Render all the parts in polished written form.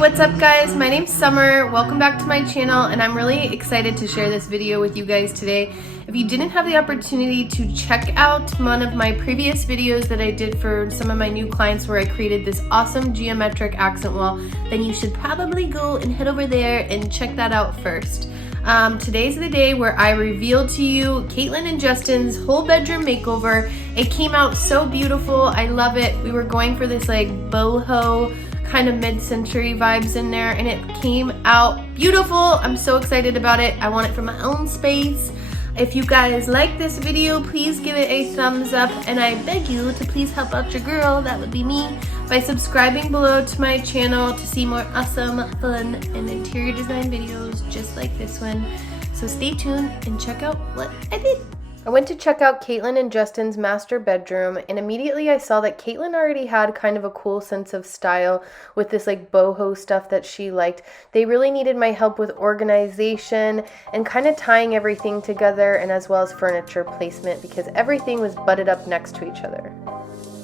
what's up guys? My name's Summer. Welcome back to my channel, and I'm really excited to share this video with you guys today. If you didn't have the opportunity to check out one of my previous videos that I did for some of my new clients where I created this awesome geometric accent wall, then you should probably go and head over there and check that out first. Today's the day where I reveal to you Caitlin and Justin's whole bedroom makeover. It came out so beautiful. I love it. We were going for this like boho kind of mid-century vibes in there, and it came out beautiful. I'm so excited about it. I want it for my own space. If you guys like this video, please give it a thumbs up, and I beg you to please help out your girl, that would be me, by subscribing below to my channel to see more awesome, fun, and interior design videos just like this one. So stay tuned and check out what I did. I went to check out Caitlin and Justin's master bedroom, and immediately I saw that Caitlin already had kind of a cool sense of style with this like boho stuff that she liked. They really needed my help with organization and kind of tying everything together, and as well as furniture placement, because everything was butted up next to each other.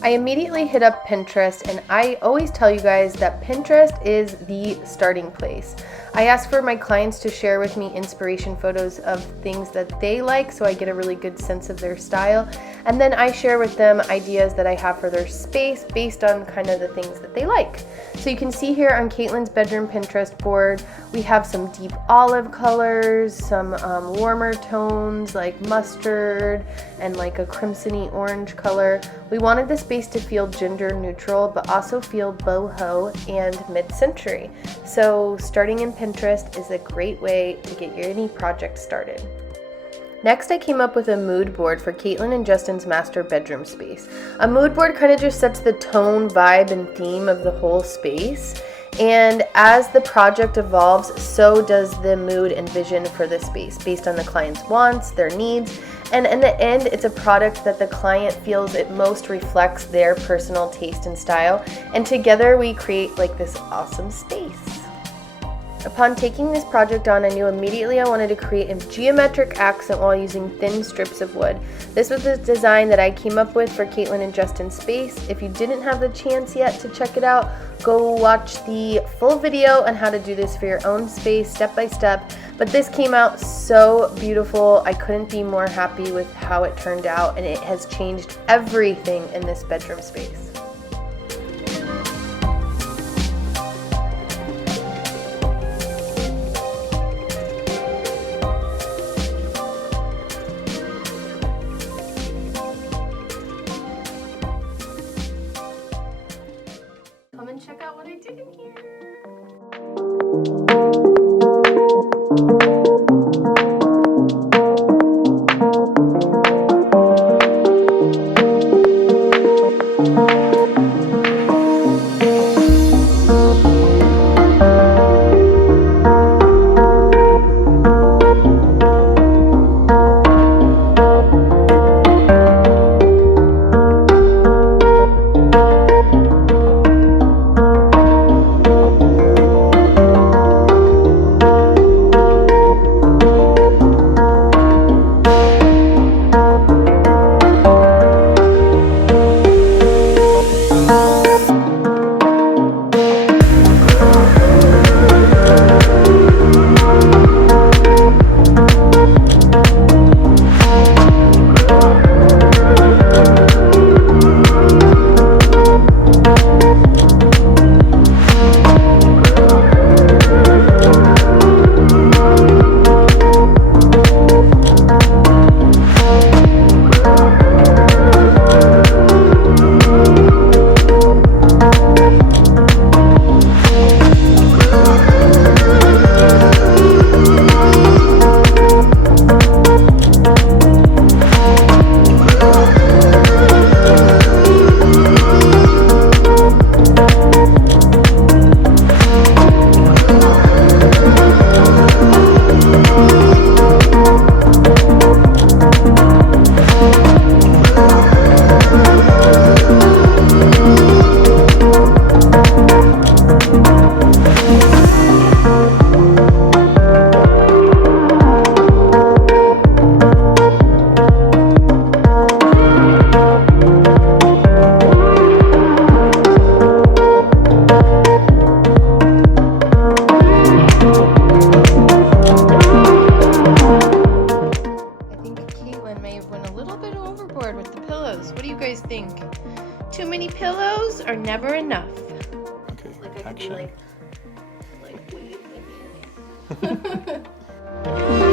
I immediately hit up Pinterest, and I always tell you guys that Pinterest is the starting place. I ask for my clients to share with me inspiration photos of things that they like, so I get a really good sense of their style, and then I share with them ideas that I have for their space based on kind of the things that they like. So you can see here on Caitlin's bedroom Pinterest board, we have some deep olive colors, some warmer tones like mustard, and like a crimsony orange color. We wanted the space to feel gender neutral, but also feel boho and mid-century. So starting in Pinterest is a great way to get your any project started. Next, I came up with a mood board for Caitlin and Justin's master bedroom space. A mood board kind of just sets the tone, vibe, and theme of the whole space. And as the project evolves, so does the mood and vision for the space based on the client's wants, their needs, and in the end, it's a product that the client feels it most reflects their personal taste and style, and together we create like this awesome space. Upon taking this project on, I knew immediately I wanted to create a geometric accent while using thin strips of wood. This was the design that I came up with for Caitlin and Justin's space. If you didn't have the chance yet to check it out, go watch the full video on how to do this for your own space, step by step. But this came out so beautiful. I couldn't be more happy with how it turned out, and it has changed everything in this bedroom space. Come and check out what I did in here. like weed in my hand.